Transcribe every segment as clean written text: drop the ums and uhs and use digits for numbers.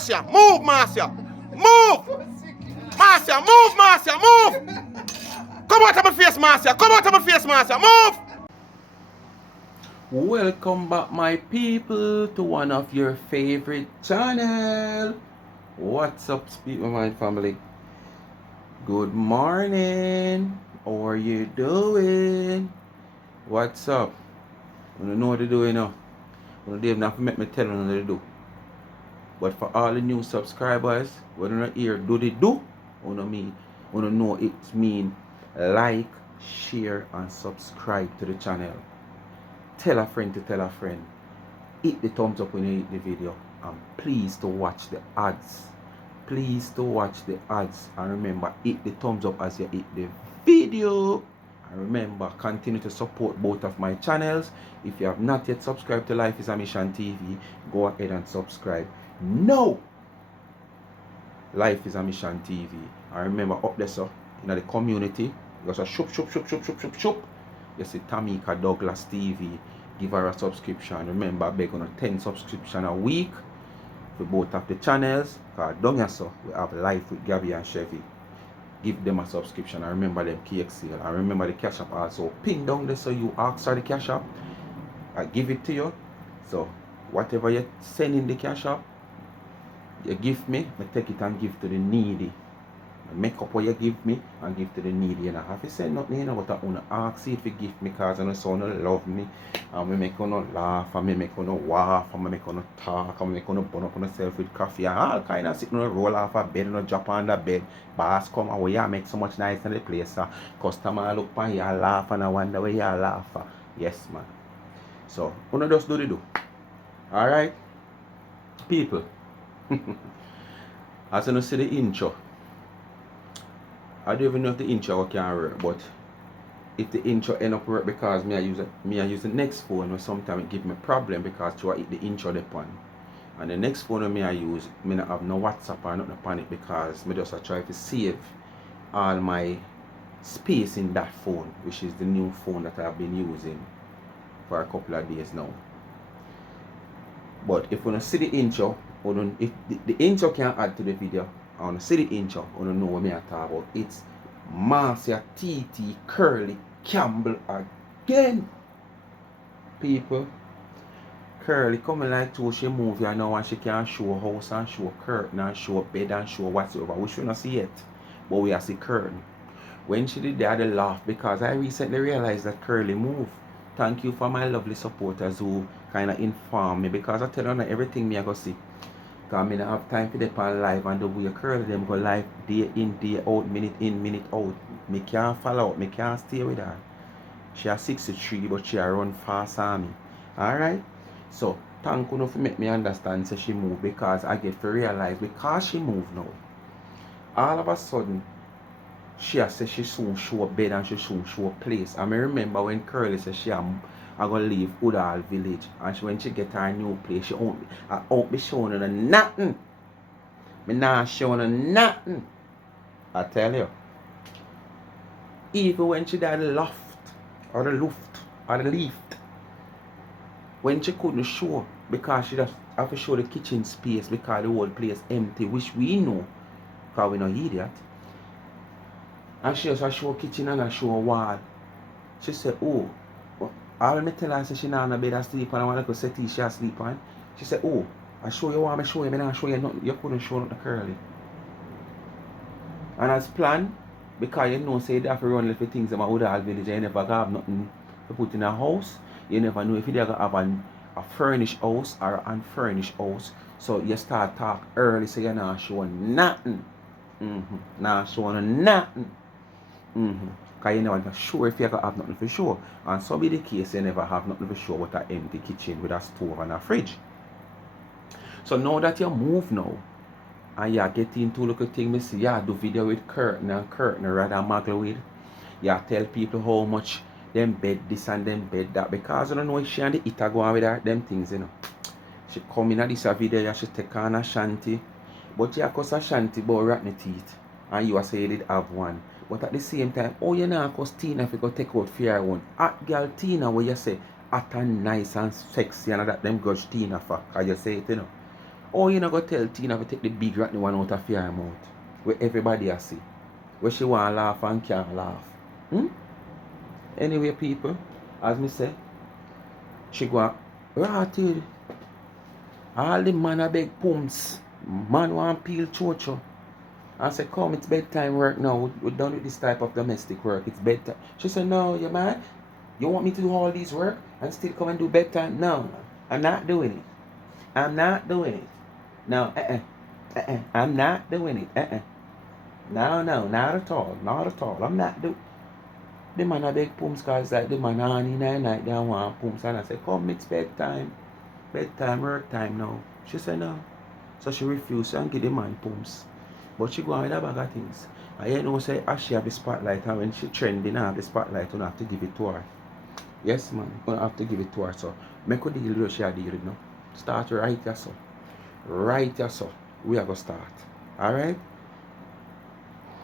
Marcia. Move, Marcia. Move. Marcia, move, Marcia, move. Come out of my face, Marcia. Come out of my face, Marcia. Move. Welcome back, my people, to one of your favorite channel. What's up, Speak with My family? Good morning. How are you doing? What's up? I don't know what to do, you know. I don't even have to make me tell you what to do. But for all the new subscribers, when you're not here, do they do? You know it mean like, share, and subscribe to the channel. Tell a friend to tell a friend. Hit the thumbs up when you hit the video. And please to watch the ads. Please to watch the ads. And remember, hit the thumbs up as you hit the video. And remember, continue to support both of my channels. If you have not yet subscribed to Life is a Mission TV, go ahead and subscribe. No! Life is a Mission TV. And remember, up there, so, in the community, there's a shop. You see Tamika Douglas TV. Give her a subscription. Remember, I beg on a 10 subscription a week for both of the channels. Because down here, so we have Life with Gabby and Chevy. Give them a subscription. I remember them KXL. I remember the cash app also. Pin down there so you ask for the cash app. I give it to you. So whatever you send in the cash app, you give me, I take it and give to the needy. I make up what you give me and give to the needy. And I have to say nothing, you know, but I want to ask if you give me because I know someone love me. And I make you laugh, and I make you laugh, and I make you talk, and I make you burn up on yourself with coffee and all kind of sitting on a roll off a bed and drop on the bed. Boss come away and make so much nice in the place. Customer look on you laugh and I wonder where you laugh. Yes, man. So, you just do the do. Alright? People. As you see the intro. I don't even know if the intro can work, but if the intro end up work because I use the next phone, or sometimes it give me problem because I hit the intro upon. And the next phone I use, I don't have no WhatsApp or nothing upon it because I just try to save all my space in that phone, which is the new phone that I've been using for a couple of days now. But if you don't see the intro, if the intro can add to the video, I want to see the intro, I don't know what I'm talking about. It's Marcia TT Curly Campbell again. People, Curly coming like to she move here now and she can show house and show curtain and show bed and show whatsoever. We should not see it, but we are see curtain. When she did that, I laugh because I recently realized that Curly moved. Thank you for my lovely supporters who kind of inform me because I tell you everything me I go see. Because I don't have time for them on live and the way Curly them go live day in, day out, minute in, minute out. Me can't follow up, me can't stay with her. She has 63 but she run fast on me. Alright? So thank you for make me understand say she move because I get to realize because she move now. All of a sudden she has said she soon show a bed and she soon show a place. And I remember when Curly said she am I gonna leave Udall village and when she get her new place she won't be showing her nothing. Me not showing her nothing. I tell you. Even when she did the loft or the loft or the lift, when she couldn't show because she just have to show the kitchen space because the whole place empty, which we know because we no idiot. And she just show kitchen and I show a wall. She said, oh, all me tell her say she not on a bed asleep and I want to go settee she asleep on. She said, oh, I show you what I show you, I not show you nothing. You couldn't show nothing Curly. And as planned, because you know say you have to run little things in my other village, you never have nothing to put in a house. You never know if you have a furnished house or an unfurnished house. So you start talk early so you're not showing nothing. Not showing nothing. Because you never want to sure if you have nothing for sure. And so be the case you never have nothing for sure with an empty kitchen with a stove and a fridge. So now that you move now and you get into little thing, me see you do video with curtain rather maggle with. You tell people how much them bed this and them bed that because I don't know if she and the eater go on with her them things, you know. She come in at this video, she take on a shanty. But you cause a shanty about rotten teeth. And you say you did have one. But at the same time, oh you know cause Tina if you go take out for your one. Hot girl Tina where you say hot and nice and sexy and that them grudge Tina for. Cause you say it, you know. Oh, you not go tell Tina to take the big ratty one out of your mouth. Where everybody a see. Where she want laugh and can't laugh. Hmm? Anyway, people, as me say, she go ratty. All the man a beg Pums. Man want peel chocho. I said, come, it's bedtime work now. We're done with this type of domestic work. It's bedtime. She said, no, you man. You want me to do all this work and still come and do bedtime? No, I'm not doing it. I'm not doing it. No, I'm not doing it. No, not at all. Not at all. I'm not doing. The man a beg Pums cause like the man on in the night they want Pums and I said, come, it's bedtime. Bedtime, work time now. She said no. So she refused and give the man Pums. But she go on with a bag of things. And you know say as she have the spotlight and when she trending and have the spotlight, you have to give it to her. Yes man, you have to give it to her. So make a deal with she a deal, you know. Start right here so. Right here so. We are gonna start. Alright?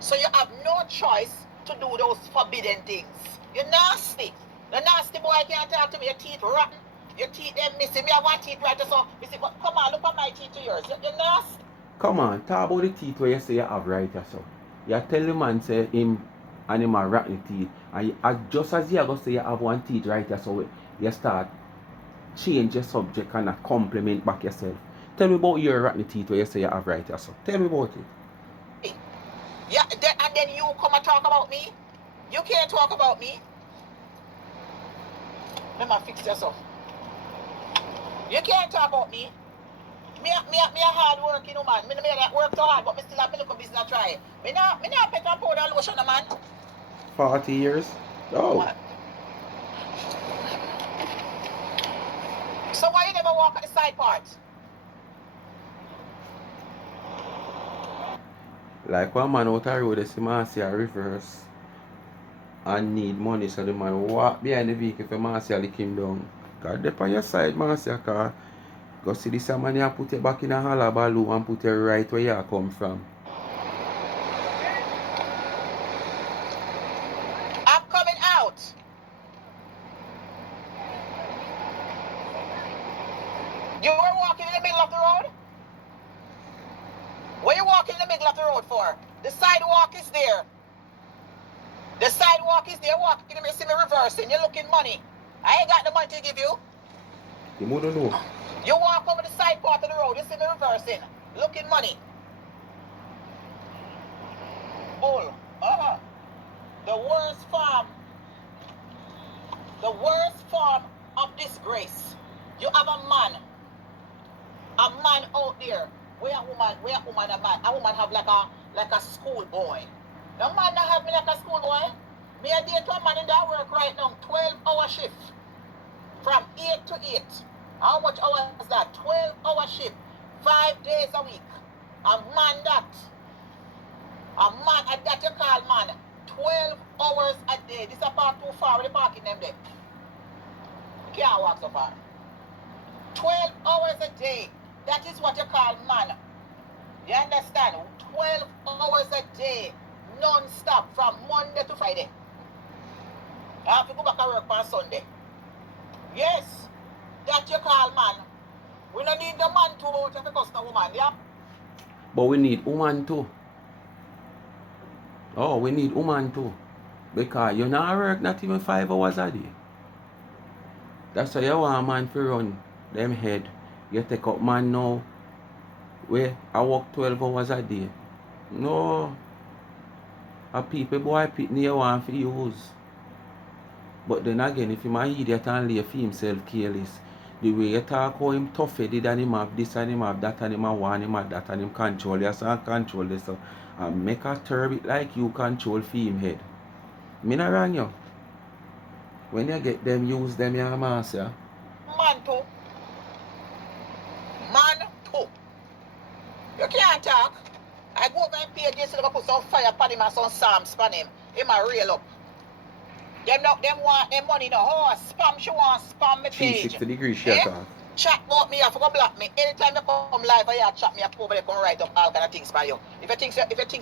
So you have no choice to do those forbidden things. You're nasty. The nasty boy can't talk to me, your teeth rotten. Your teeth them missing. Me I want teeth right so. Me say, but come on, look at my teeth to yours. You're nasty. Come on, talk about the teeth where you say you have right here so. You tell the man say him and him a rotten teeth. And just as you go say you have one teeth right here so you start change your subject and not compliment back yourself. Tell me about your rotten teeth where you say you have right here so. Tell me about it. Yeah, and then you come and talk about me? You can't talk about me. Let me fix yourself. You can't talk about me. Me a hard working man. Me that work so hard, but me still have me little business try. Me not pet and powder and lotion, man. 40 years? Oh. What? So why you never walk at the side parts? Like one man out the road, they see man see a reverse and need money, so the man walk behind the vehicle for man see a lick him down. God, they on your side, man see a car. Go see this man here put it back in a hollow balloon and put it right where you come from. I'm coming out. You were walking in the middle of the road? What are you walking in the middle of the road for? The sidewalk is there. The sidewalk is there. Walking, you see me reversing. You're looking money. I ain't got the money to give you. You wouldn't know. You walk over the side part of the road. You see me reversing. Looking money. Bull. The worst form of disgrace. You have a man out there. Where a woman have like a schoolboy. The man not have me like a schoolboy. Me a date to a man in that work right now, 12-hour shift. From 8 to 8. How much hours is that? 12-hour shift. 5 days a week. A man that you call man. 12 hours a day. This is a park too far with the parking them there. You can't walk so far. 12 hours a day. That is what you call man. You understand? 12 hours a day. Non-stop from Monday to Friday. I have to go back and work on Sunday. Yes. That you call man. We don't need the man too much to cost the woman, yeah? But we need woman too. Oh, we need woman too. Because you not work not even 5 hours a day. That's why you want a man to run them head. You take up man now. Where I work 12 hours a day. No. A people boy pitney you want to use. But then again, if him an idiot and lay for himself careless, the way you talk how him tough headed and him have this and him have that and him have one, him have that and him control this and control this and make a turbid like you control for him head. Me not wrong you. When you get them, use them your master. Man too. Man too. You can't talk. I go over and pay this to put some fire upon him and some psalms upon him. Him a reel up. Them want them money no. Oh, spam, she want spam me page. 360 degrees she talk. Chat about me, you have to go block me. Anytime you come live, you chat me up over there, come write up all kind of things by you. If you think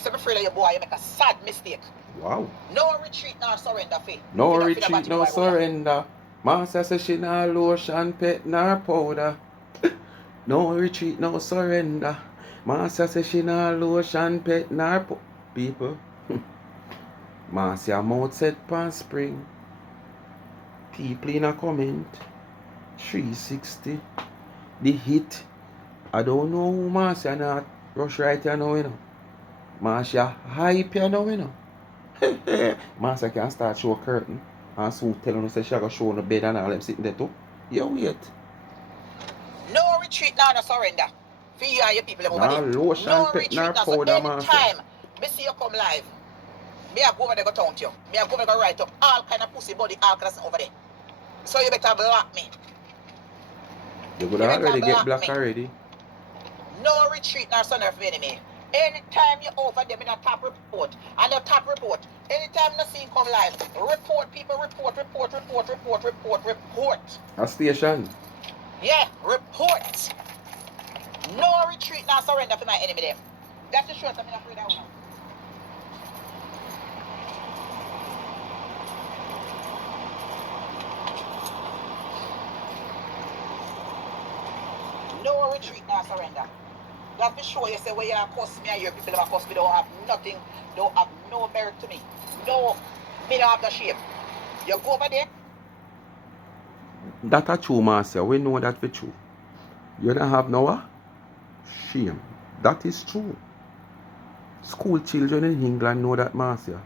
I'm afraid of your boy, you make a sad mistake. Wow. No retreat, no surrender, fee. No retreat, no surrender. Master says she not lotion, pet, nor powder. No retreat, no surrender. Master say she not lotion, pet, nor people. Master mouth set pan spring. People in a comment. 360. The hit. I don't know who Master not rush right here now, you know. Master hype here now, you know. Master can start show curtain. And soon tell us that she go show on the bed and all them sitting there too. You wait. No retreat, now, no surrender. For you and your people over Nah there. lotion, No pet, retreat, nor now. So powder, Master. anytime me see you come live, me I go over there go taunt you. Me I go over there go write up all kind of pussy body, all kind of stuff over there. So you better block me. You could You already better get block black me. already. No retreat, nor son of enemy. Anytime you over them in a top report, and a top report, anytime you see come live, report people, report. A station. Yeah, report. No retreat, nor surrender for my enemy there. That's the truth, I'm not afraid of that one. No retreat, nor surrender. That be sure you say where you cuss me and your people that cuss me don't have nothing, don't have no merit to me. No, me don't have no shame. You go over there. That a true, Master. We know that for true. You don't have no shame. That is true. School children in England know that, Master.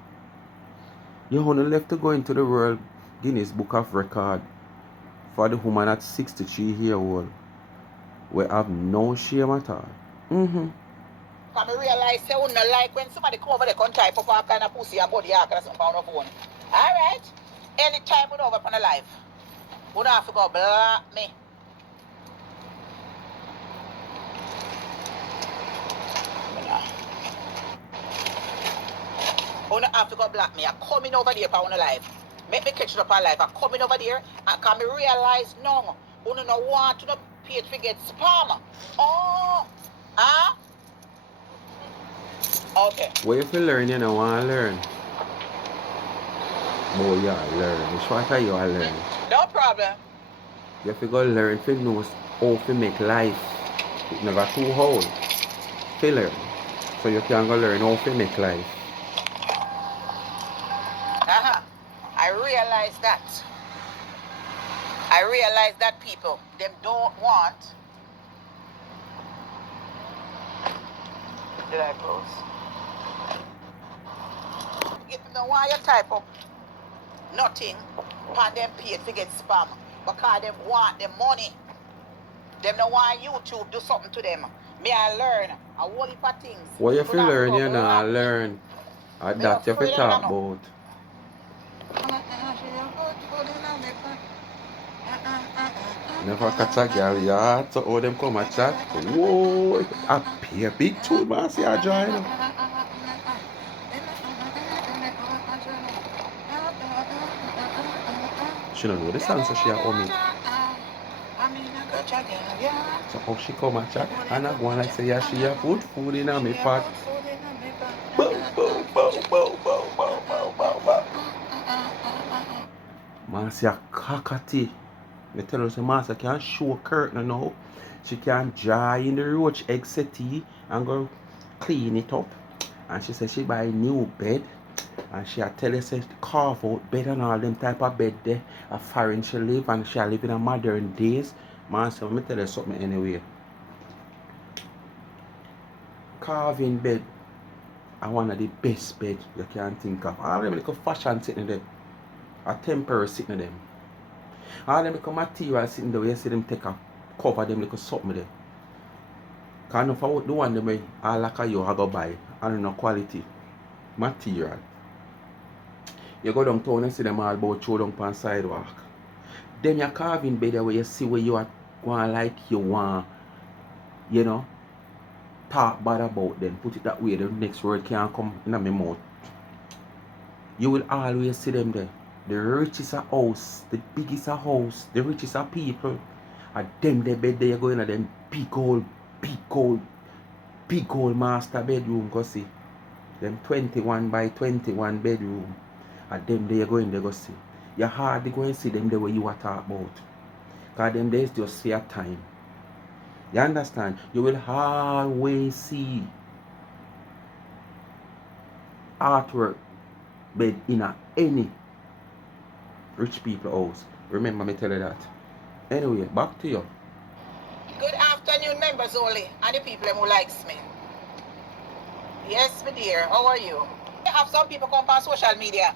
You only left to go into the World Guinness Book of Record for the woman at 63-year-old. We have no shame at all. Because I realize you wouldn't like when somebody come over there and type up all kind of pussy and body or something on the phone. Alright? Anytime we over on the live, we don't have to go block me. You don't have to go block me. I'm coming over there for on the live. Make me catch it up on live. I'm coming over there and can me realize no. You don't want to the page to get spam. Oh, huh? Okay. What if you learn, you know, want to learn? Boy, yeah, learn. Which one are you learn? No problem. You have to go learn to know how to make life. It never too hard. To learn. So you can go learn how to make life. I realize that people, them don't want. Did I close? If you don't want you type up nothing on them page to get spam because them want the money. Them don't want YouTube do something to them. Me I learn a whole heap of things. What you feel learn, you know, block me. learn. That you feel talk about. Never catch a girl yard, so all them come a chat. Whoa, I pay a big tune, man. See, I join. She don't know the song, so she a hum it. So how she come a chat, and I go on like say, yeah, she a put food in a me pot. Bow, bow, bow, bow, bow, bow, bow, bow, bow. Man, see a cockatoo. They tell her, say, Master can show curtain now. She can dry in the roach egg settee and go clean it up. And she said she buy a new bed. And she a tell her, say, carve out bed and all them type of bed there. A foreign she live and she live in a modern days. Man, so let me tell you something anyway. Carving bed are one of the best bed you can think of. All them little fashion sitting there. A temporary sitting there. All them little material sitting there, you see them take a cover them little something there. Because enough of the one them all like you have to buy and no quality material. You go downtown and see them all about throw down on sidewalk. Then you carving bed where you see where you are going like you want, you know, talk bad about them. Put it that way, the next word can't come in my mouth. You will always see them there. The richest a house, the biggest a house, the richest a people. And them the bed there you go in them big old master bedroom, go see. Them 21 by 21 bedroom. And them there you go in there go see. You hardly go and see them there where you are talk about. Because them days just see a time. You understand? You will always see artwork bed in any rich people house. Remember me tell you that. Anyway, back to you. Good afternoon, members only, and the people who likes me. Yes, my dear, how are you? I have some people come on social media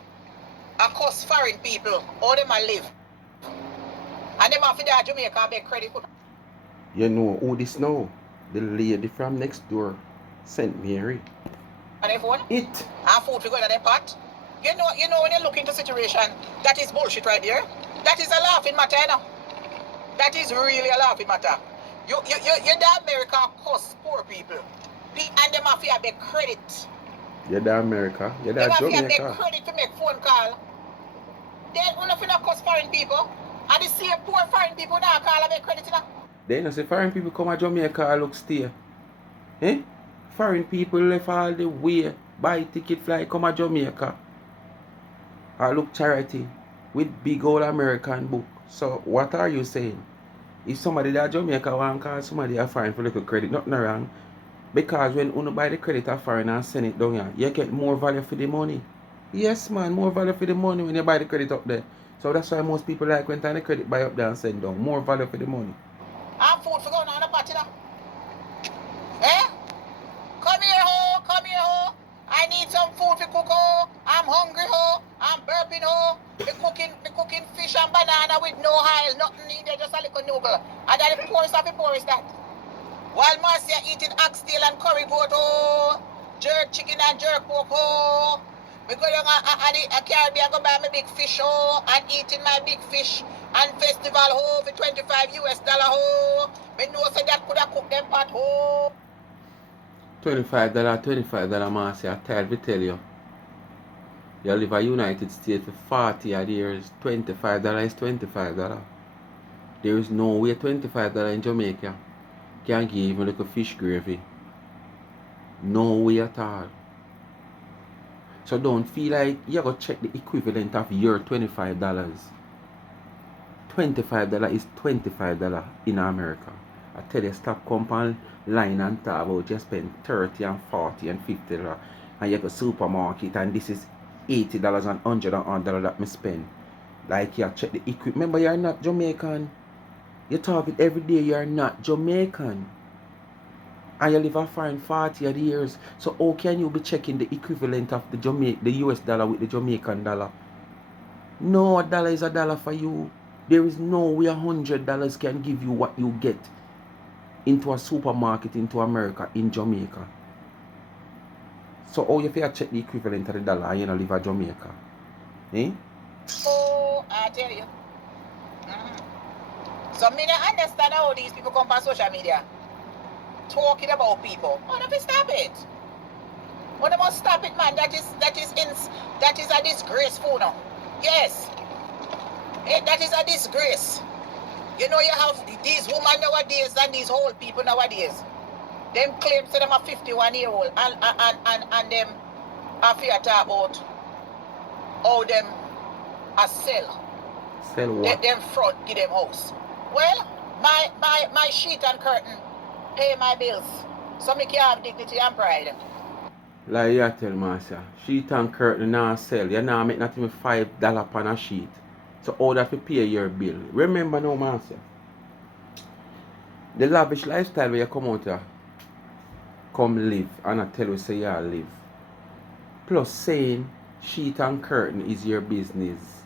and cuss foreign people, how them a live. And them have to that Jamaica beg credit for. You know who this now? The lady from next door, St. Mary. And everyone? It. And food to go in their pot. You know when you look into situation, that is bullshit right there. That is a laughing matter, you know. That is really a laughing matter. You the America cuss poor people. And them have to beg credit. You're the America. You're the Them have to Jamaica. beg credit to make phone call. Then one of you not cuss foreign people. And the same poor foreign people now call and make credit, you know. Then you say foreign people come to Jamaica and look stay. Eh? Foreign people left all the way, buy ticket fly, come to Jamaica. I look charity with big old American book. So what are you saying? If somebody that Jamaica want to call somebody a foreign for little credit, nothing wrong. Because when you buy the credit a foreign and send it down here, you get more value for the money. Yes man, more value for the money when you buy the credit up there. So that's why most people like when time the credit buy up there and send down. More value for the money. I'm food for going on the party now. Eh? Come here, ho. Come here, ho. I need some food to cook, ho. I'm hungry, ho. I'm burping, ho. Me cooking fish and banana with no oil. Nothing needed, just a little noodle. And then the poorest of the poorest that. While Marcia eating oxtail and curry goat, ho. Jerk chicken and jerk pork, ho. Me go down at the Caribbean, go buy my big fish, ho. And eating my big fish. And festival, ho, for $25 US, ho. Me know so that could have cooked them pot, ho. $25, Marcia, I tell you. You live in United States for 40 odd years, $25 is $25. There is no way $25 in Jamaica can give even like a fish gravy. No way at all. So don't feel like you gotta check the equivalent of your $25. $25 is $25 in America. I tell you, stop compound line and talk about just spend $30 and $40 and $50 and you go supermarket and this is $80 and $100 that me spend. Like you check the equipment. Remember, you're not Jamaican. You talk it every day, you're not Jamaican. And you live a foreign 40 odd years. So how can you be checking the equivalent of the US dollar with the Jamaican dollar? No, a dollar is a dollar for you. There is no way $100 can give you what you get into a supermarket into America in Jamaica. So how you feel check the equivalent of the dollar and you know live in Jamaica? Eh? Oh, I tell you. So me don't understand how these people come on social media talking about people. Oh, no, stop it. Oh, they must stop it, man. That is a disgrace, no. Yes. That is a disgrace. You know, you have these women nowadays and these old people nowadays. Them claim to them are 51-year-old and them are fear talk about how them are sell. Sell what? Them front give them house. Well, my sheet and curtain pay my bills. So me can have dignity and pride. Like you tell Marcia, sheet and curtain now sell. You now make nothing with $5 on a sheet. So how that to pay your bill? Remember now, Marcia. The lavish lifestyle where you come out here, come live, and I tell you say you live. Plus saying sheet and curtain is your business.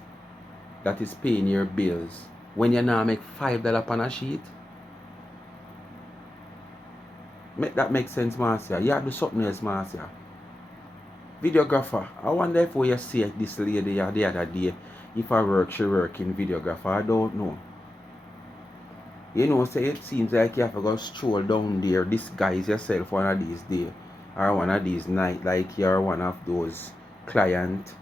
That is paying your bills. When you now make $5 on a sheet. Make that make sense, Marcia. You have to do something else, Marcia. Videographer. I wonder if you see this lady the other day. If I work, she working videographer. I don't know. You know, say it seems like you have to go stroll down there, disguise yourself one of these days. Or one of these nights, like you're one of those clients.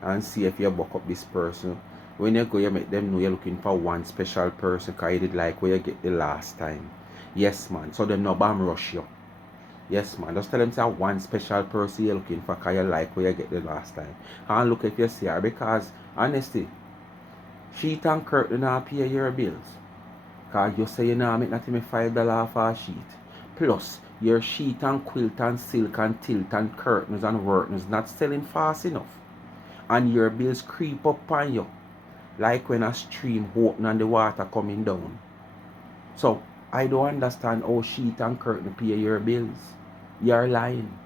And see if you buck up this person. When you go, you make them know you're looking for one special person. Because you did like where you get the last time. Yes, man. So them no bomb rush you. Yes, man. Just tell them say one special person you're looking for because you like where you get the last time. And look if you see her. Because, honestly, sheet and curtain not pay your bills. Cause you say you know make nothing me $5 for a sheet. Plus your sheet and quilt and silk and tilt and curtains and workings not selling fast enough. And your bills creep up on you. Like when a stream open and the water coming down. So I don't understand how sheet and curtain pay your bills. You're lying.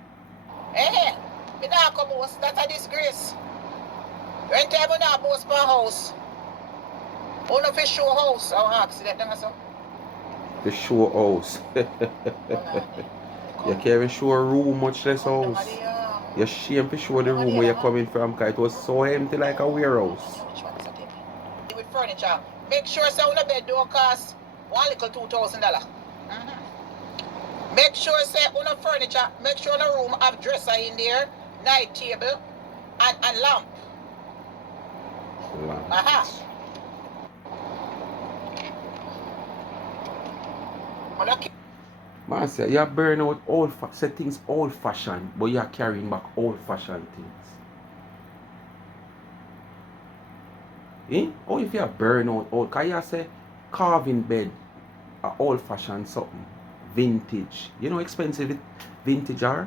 Eh, me not come house. That's a disgrace. When time we not boast for house. Only for show house. I'll ask that thing or so. The show house. You can't even show a room, much less house. You're ashamed to show the room where you're coming from because it was so empty like a warehouse. With furniture, make sure say on the bed don't cost one little $2,000. Make sure say on the furniture, make sure the room have dresser in there, night table, and lamp. Aha. Man say you burn out say things old fashioned, but you're carrying back old fashioned things. Eh? Or if you burn out old, cause you say carving bed, a old fashioned something, vintage. You know expensive vintage are?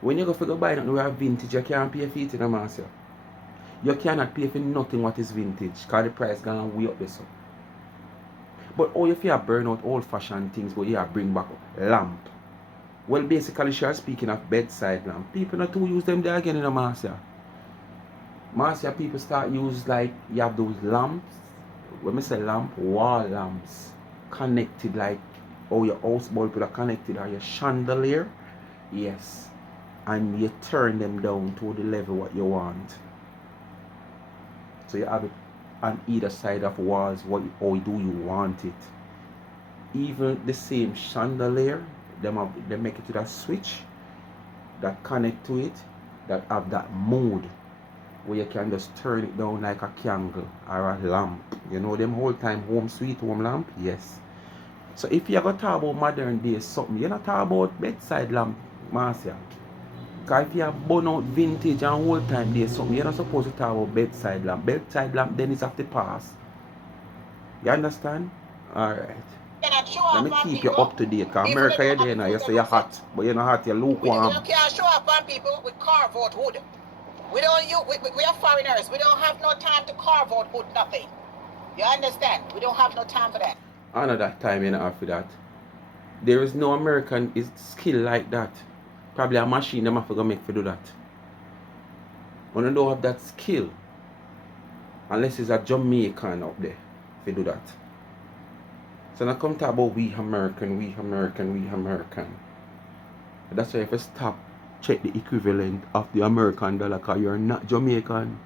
When you go for go buy nothing we have vintage, you can't pay for it in a master. You cannot pay for nothing what is vintage, cause the price gonna way up this up. But oh, if you burn out old fashioned things, but you bring back lamp. Well, basically, she is speaking of bedside lamp. People not to use them there again in a Marcia. Marcia people start use like you have those lamps. When I say lamp, wall lamps connected like your house bulb are connected or your chandelier. Yes. And you turn them down to the level what you want. So you have it on either side of walls how do you want it. Even the same chandelier, they make it with a switch that connect to it, that have that mode where you can just turn it down like a candle or a lamp. You know them whole time home sweet home lamp? Yes. So if you ever talk about modern day something, you're not talking about bedside lamp, Marcia. Because if you have burn out vintage and whole time day something, you're not supposed to talk about bedside lamp. Bedside lamp then is of the past. You understand? Alright. Let me keep you up to date, because America you're there now, you say you're hot, but you're not hot, you're lukewarm. You can't show up on people with carve out wood. We are foreigners. We don't have no time to carve out wood, nothing. You understand? We don't have no time for that. Another time you don't have for that. There is no American skill like that. Probably a machine them have to go make for do that. When you don't have that skill, unless it's a Jamaican up there to do that. So now come talk about we American. That's why if you stop, check the equivalent of the American dollar, because you're not Jamaican.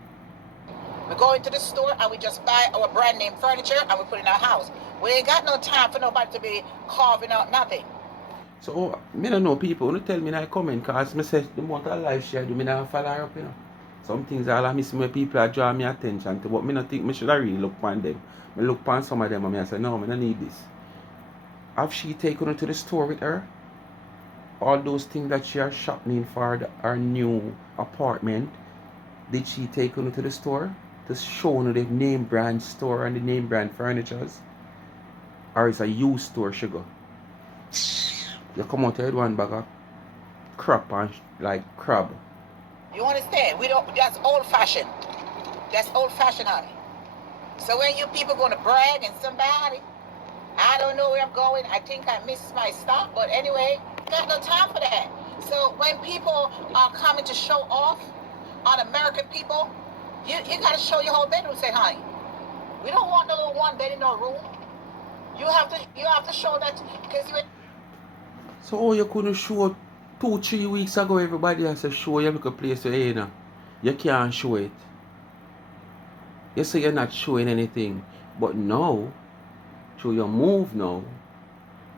We go into the store and we just buy our brand name furniture and we put it in our house. We ain't got no time for nobody to be carving out nothing. So, me don't know people, when you tell me in a comment, because I say the amount of life share do, me not follow her up, you know. Some things I miss when people are drawing me attention to, but me not think I should really look upon them. I look upon some of them and I say, no, I don't need this. Have she taken her to the store with her? All those things that she is shopping for her new apartment, did she take her to the store to show her the name brand store and the name brand furnitures? Or is a used store she go? You come out with one bag of crap and like crab. You understand? We don't. That's old fashioned. That's old fashioned, honey. So when you people gonna brag and somebody, I don't know where I'm going. I think I missed my stop, but anyway, got no time for that. So when people are coming to show off on American people, you gotta show your whole bedroom. Say, honey, we don't want no little one bed in no room. You have to show that because you. So you couldn't show 2-3 weeks ago everybody has to show you look a place you're in. You can't show it. You say you're not showing anything. But now, through your move now,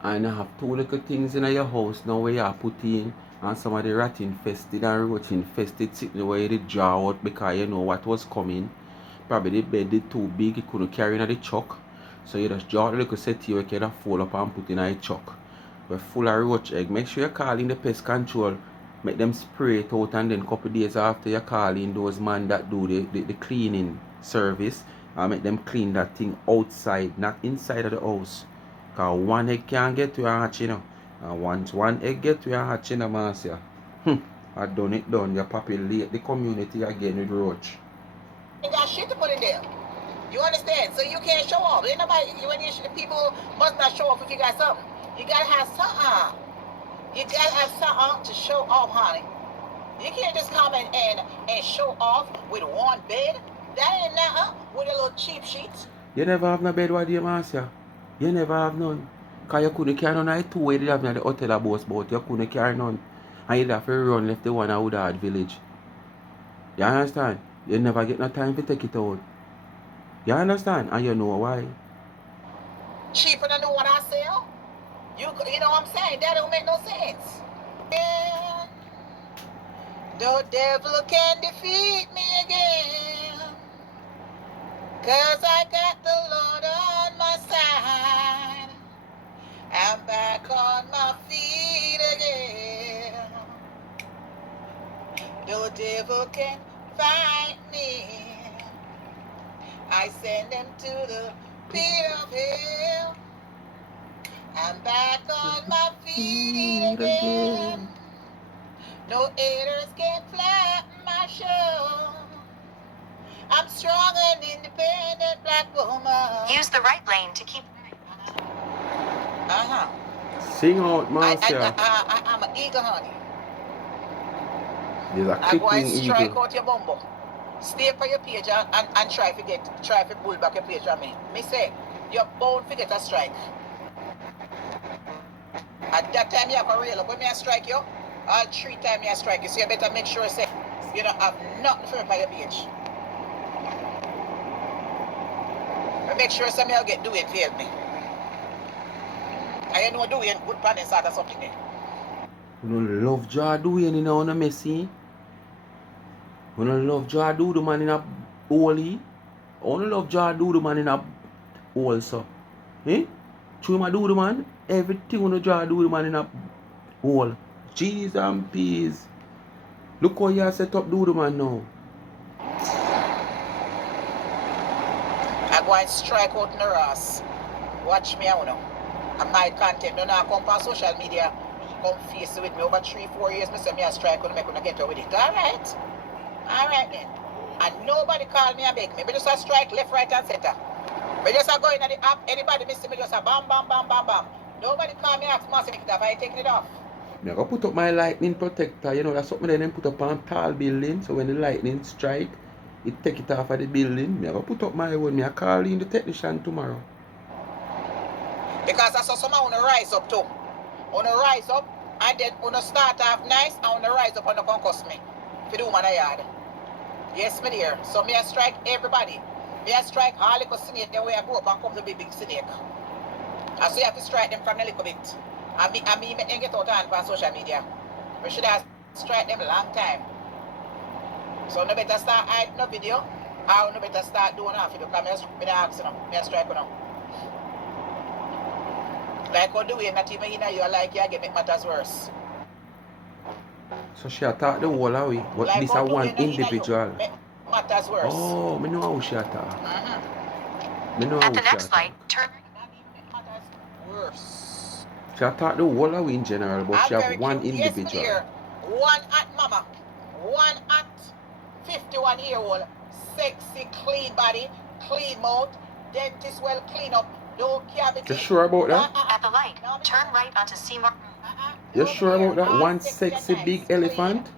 and you have 2 little things in your house now where you are putting and some of the rat infested and roach infested sitting where you did draw out because you know what was coming. Probably the bed is too big, you couldn't carry in the truck. So you just draw a little set you can fold up and put in a truck. We're full of roach egg. Make sure you call in the pest control. Make them spray it out and then a couple days after you call in those man that do the cleaning service I make them clean that thing outside, not inside of the house. Cause one egg can't get to your hatch, you know. And once one egg get to your hatch, you know, Marcia, I done it done. You populate the community again with roach. You got shit to put in there. You understand? So you can't show off. Ain't nobody, when you, people must not show off if you got something. You gotta have something. You gotta have something to show off, honey. You can't just come and show off with one bed. That ain't nothing with a little cheap sheets. You never have no bed, what do you, Marcia? You never have none. Cause you couldn't carry none of the two way they have in the hotel or bus boat. You couldn't carry none. And you'd have to run left the one out of village. You understand? You never get no time to take it out. You understand? And you know why. Cheaper than the one I sell? You know what I'm saying? That don't make no sense. Yeah. The devil can defeat me again. Cause I got the Lord on my side. I'm back on my feet again. The devil can fight me. I send him to the pit of hell. I'm back on my feet again. No haters can flatten my show. I'm strong and independent black woman. Use the right lane to keep. Sing out, Marcia. I'm an eagle, honey. There's a I go and kicking strike eagle. out your bumbo. Stay for your page and try to pull back your page on me. Me say, you're bound to get a strike. At that time you have a rail up. When me I strike you, all 3 times me I strike you. So you better make sure say you don't have nothing for me by your page. Make sure somebody will get doing for me. I know doing good planning start or something there. You don't love draw doing in a messy. You don't love draw do the man in a holy. You don't love draw do the man in a hole, so. Eh? True my do the man. Everything you draw do the man in a hole. Cheese and peas. Look how you set up do the man now. I go and strike out in the Ross. Watch me out now. And my content don't now come on social media. Come face it with me over 3-4 years. Me say me a strike when I make when I get out with it. Alright. Alright then. And nobody call me and beg me. Me just a strike left, right and center. Me just a go in the app. Anybody miss me just a bam, bam, bam, bam, bam. Nobody call me and ask me to take it off. I ain't taking it off. I go put up my lightning protector, you know, that's something they put up on tall building, so when the lightning strike, it take it off of the building. I go put up my own, I call in the technician tomorrow. Because I saw someone wanna rise up too. Wanna rise up, and then wanna start off nice, and wanna rise up and don't cuss me. For the woman I yard. Yes, me dear. So me I strike everybody. Me I strike all little snake the way I grow up and come to be big snake. And so you have to strike them from a little bit. And me make them get out on social media. We should have strike them a long time. So no better start hiding no video, or no better start doing a video, because me ask you know, me strike you now. Like how do we not even in you like you get make matters worse. So she attacked the whole away, but Like this how is do one we not individual. make matters worse. Oh, I know how she attacked. Mm-hmm. I know At how the she next light, attacked. turn. Not even make matters worse. She attacked the whole away in general, but she I'm have very one cute. Yes, individual. dear. One at mama. One at 51-year-old. Sexy, clean body, clean mouth, dentist well clean up, no cavity. You sure about that? At the light, turn right onto Seymour. You sure about that? One sexy big elephant?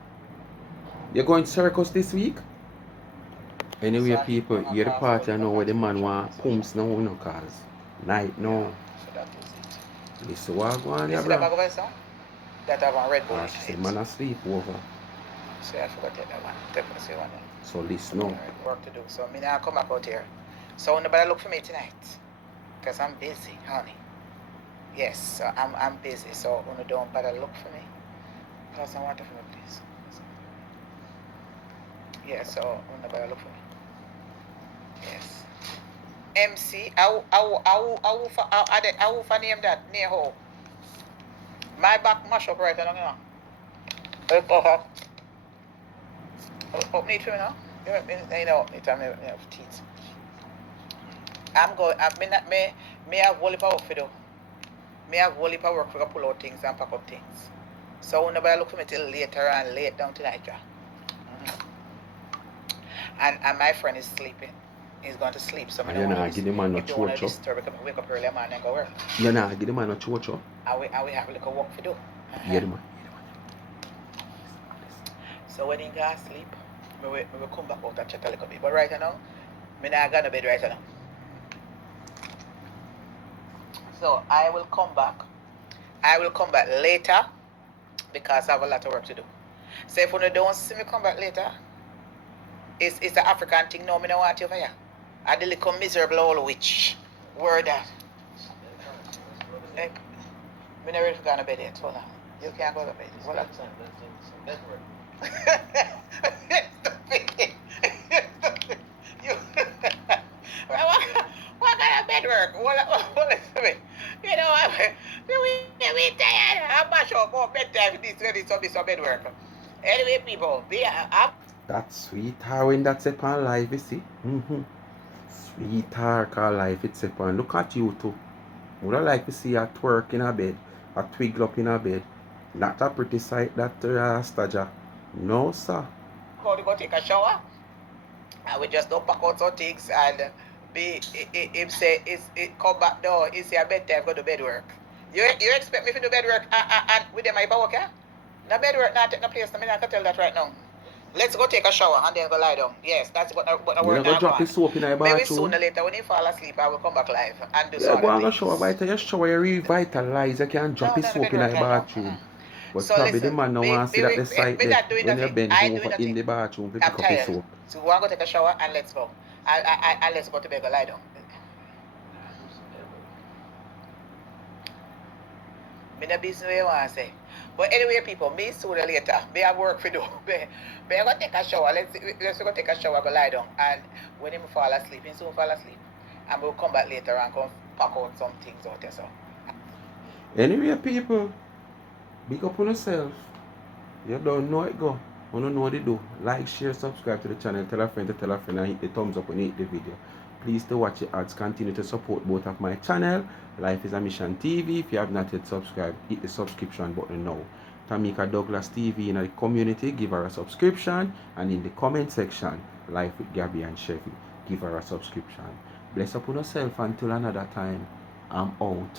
You're going circus this week? Anyway, people, you're the party I know where the man want Pums now, you know, cause night now. So that is it. This is what go on, You yeah, see that bro. magazine? That have a Red Bull. She said, man, asleep over. So I forgot to take that one. Definitely say one. So listen now. Alright, work to do. So me now come back out here. So nobody look for me tonight. Because I'm busy, honey. Yes, so I'm busy. So don't bother look for me. Because I want to for me, please. Yeah, so nobody look for me. Yes. MC, I will name that near home. My back mash up right now. Up need for me now. You know, need to have teeth. I'm going. Me have whole heap of work for do. Me have whole heap of work for pull out things and pack up things. So nobody look for me till later and late down tonight, yeah. And my friend is sleeping. He's going to sleep, so I You don't know, want give to the man no if they want to chocho. disturb, we can wake up early man and go work. You know, give the man no chocho. And we have a little work to do. Yeah, the man. So when he go sleep, we will come back out and chat a little bit. But right now, me not go to bed right now. So I will come back. I will come back later because I have a lot of work to do. So if you don't see me come back later, it's an African thing now. Me don't want you over here. I the little miserable old witch. Word that. Like, me never ready to go to bed yet. Hold on. You can't go to bed. Hold on. You. What kind of bed work? You know, we tired. I'm not sure about bedtime. This bed work. Anyway, people, That's sweetheart when that's upon life, you see. Sweetheart, call life it's upon. Look at you too. Would I like to see a twerk in a bed, a twiggle up in a bed. Not a pretty sight that staja. No, sir. How to go take a shower? And we just don't pack out some things and be him say it come back down. He say I bedtime go to bed work. You expect me to do bed work and with them I work, yeah? No bed work not take no place. I mean I can tell that right now. Let's go take a shower and then go lie down. Yes, that's what the You work not go now drop the soap in the Maybe bathroom. sooner or later when you fall asleep I will come back live and do Yeah, some go other and go things. shower by the shower, you revitalize. You can drop the No, soap bed in work the can't bathroom. But So probably the listen, man no want to see that the sight me there not doing when you nothing. bend I doing over in nothing. the bathroom to I'm pick up the tired. soap. So we're going to take a shower and let's go. And let's go to bed and lie down. Me no business what you want to say. But anyway, people, me sooner or later, me have work to do. Me I go take a shower. Let's go take a shower, go lie down. And when him fall asleep, he soon fall asleep. And we'll come back later and come pack out some things out there. So. Anyway, people, big up on yourself. You don't know it go. You don't know what to do. Like, share, subscribe to the channel. Tell a friend to tell a friend and hit the thumbs up when you hit the video. Please to watch the ads. Continue to support both of my channel. Life is a Mission TV. If you have not yet subscribed, hit the subscription button now. Tamika Douglas TV in the community, give her a subscription. And in the comment section, Life with Gabby and Chevy, give her a subscription. Bless upon yourself until another time. I'm out.